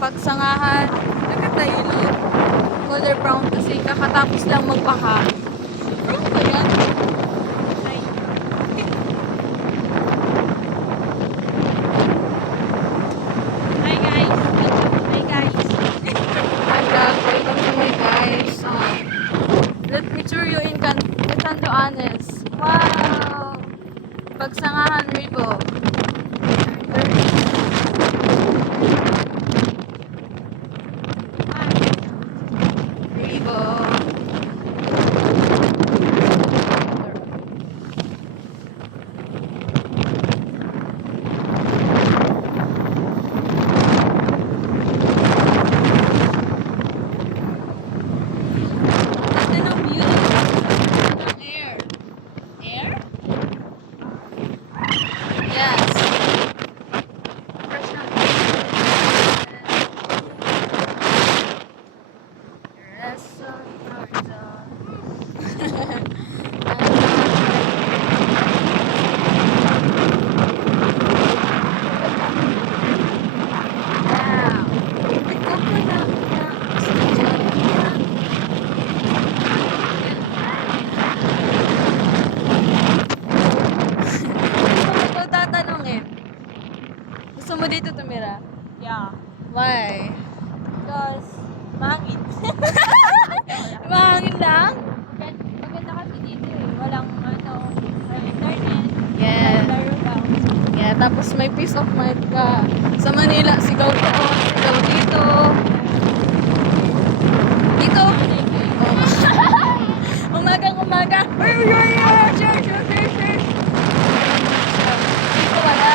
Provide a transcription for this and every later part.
Pagsangahan, nagkataylo. Color brown kasi kakatapos lang magbaha. Brown ba yan? Ay. Hi guys! Hi guys! Hi vlog! Welcome to my guys! Let me tour you in Catanduanes. Wow! Pagsangahan Ribo. Ribo. Ganda ng view ng air. Air? Yes. Fresh ng Reson Horizon. Wow. Ito po lang ikaw tatanungin. Gusto mo dito tumira? Yeah. Why? Because, mahangin. Mahangin lang? Maganda kasi dito eh. Walang internet. Yeah. Laro lang. Yeah, tapos may peace of mind ka. Sa Manila, sigaw doon, sigaw dito. Dito? Umagang umaga. Dito wala.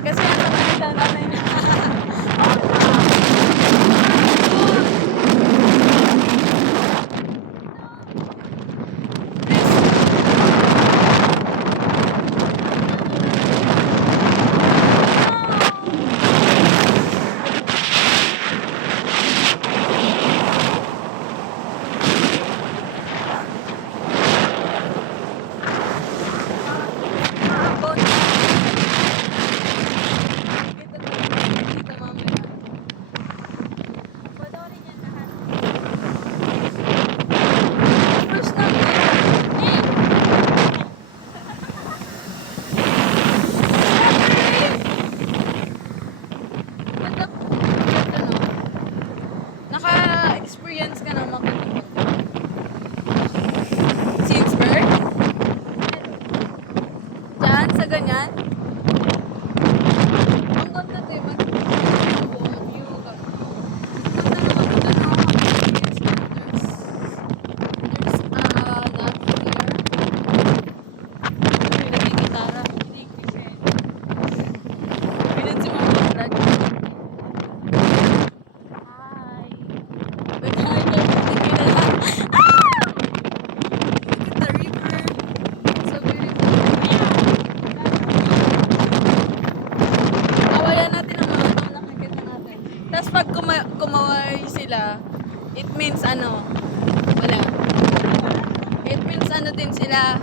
Kasi ang Manila namin. Dito mamaya. Panoorin yan lahat. First time Ganda, ganda no? Naka-experience ka na makinig. Since birth? Diyan, sa ganyan? Ang ganda to eh. View ka. Ganda naman ganda na there's nothing there. May gitara. Hindi kasi. Pinan si Mama Vlog. Hi. Nag-hi niya. Hindi na lang. Ah! Look at the river. So beautiful. Kawayan natin ang mga ito nakikita natin. Tapos pag kumaway sila, it means ano? Wala. It means ano din sila?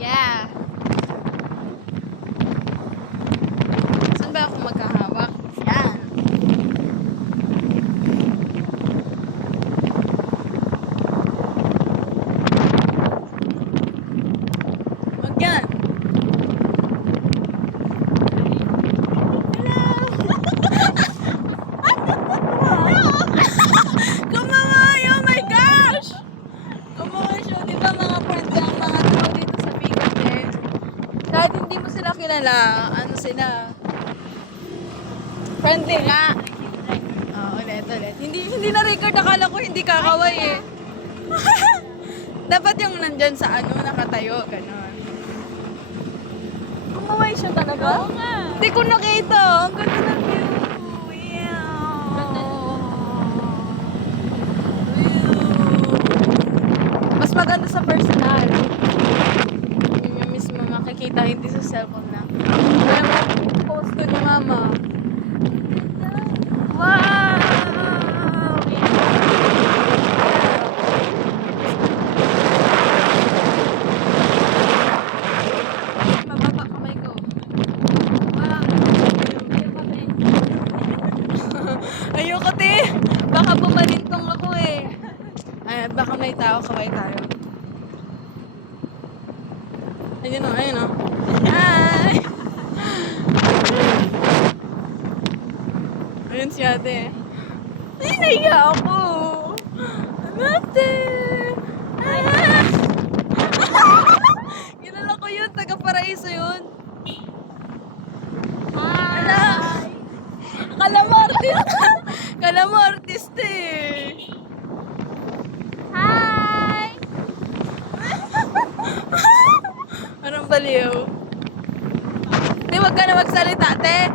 Yeah. Saan ba ako magkahawak? Yan. Wag yan. Kumaway! Oh my gosh! Kumaway siya. Di ba mga friends ang mga tao dito sa Bigot eh? Kahit hindi mo sila kilala, ano sila? Friendly nga. Ulit. Hindi na record. Akala ko hindi kakaway eh. Dapat yung nandyan sa ano, nakatayo. Ganon. Kumaway siya talaga? Oo nga. Hindi ko nakita. Ang ganda ng view. Mas maganda sa personal. Yun yung mismo makikita, hindi sa cellphone lang. Kaya mo, post ko ni Mama. Wow! Mababa kamay ko. Wow! kaway tayo. Ayun o, ayun o. Hi! Ayun si ate. Ay, naiya ako. Ate! Ah! Kilala ko yun, taga-Paraiso yun. Ala! Kala mo artista. Kala mo artista eh. Hi! Anong baliw? Di, wag ka na magsalita, te.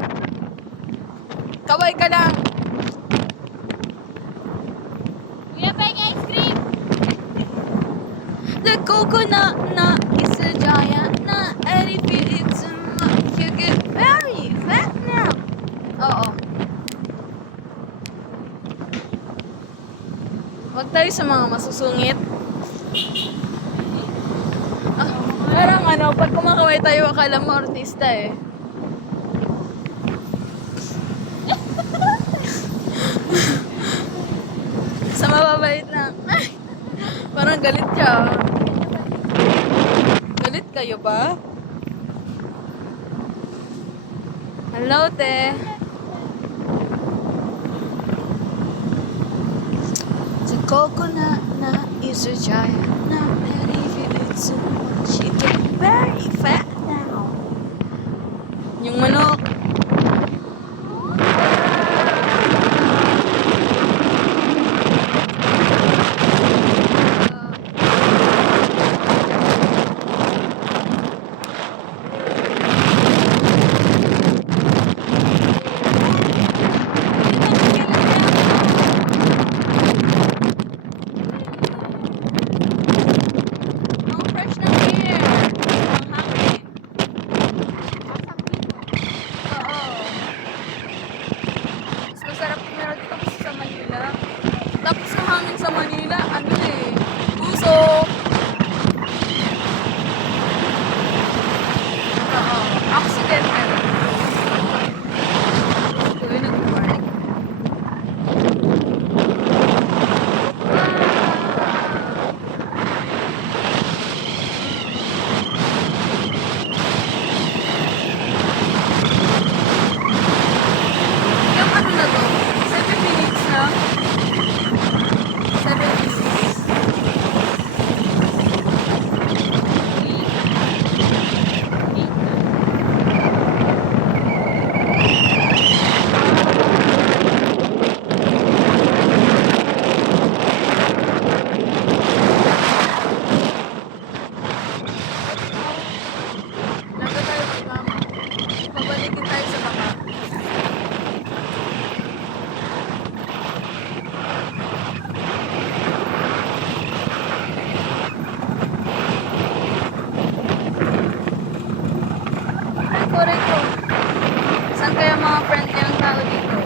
Kaway ka lang. Kuya, pahing ice cream! The coconut nut is a giant nut, and if you eat too much, you get very fat now. Oo. Wag tayo sa mga masusungit. Ah, parang ano, pag kumakaway tayo, akala mo artista eh. Sa mababait lang. Ay, parang galit ka. Galit kayo ba? Hello, te. The coconut nut is a giant nut, and if you eat too much, you get very fat now. Yung manok. Ang fresh ng air. Ang hangin. Oo. Mas masarap meron dito kasi sa Manila. Tapos ang hangin sa Manila, ano eh, usok. Oo. Accidental. Tuloy nag-warning. Yung ano na to? 7 minutes na? 7 minutes. Laga tayo kay mama. Pabalikin tayo sa baba. Ay, correct ko. Saan kaya mga friendly ang tao dito?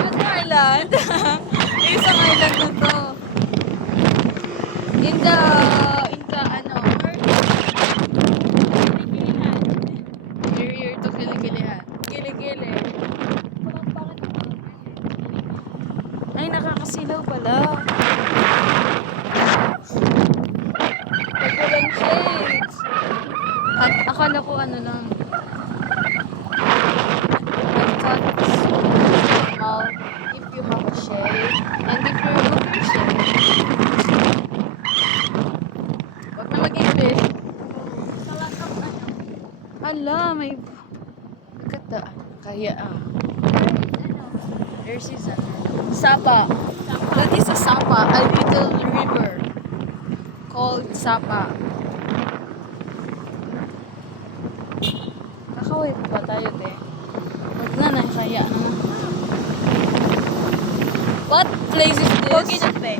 Ano island? Isang island na to. In the ano, here to Kilikilihan. Kilikili. Ay, nakakasilaw pala. Walang shades. At akala ko ano lang. I thought it's normal if you have a shade and if you remove your shade. Huwag na mag-English. Hala, may... Look at the... Kaya There's is Sapa. That is a Sapa, a little river called Sapa. Kakaway pa ba tayo, te? Huwag na, nakakaya naman. What place is this? Pogi na, pe.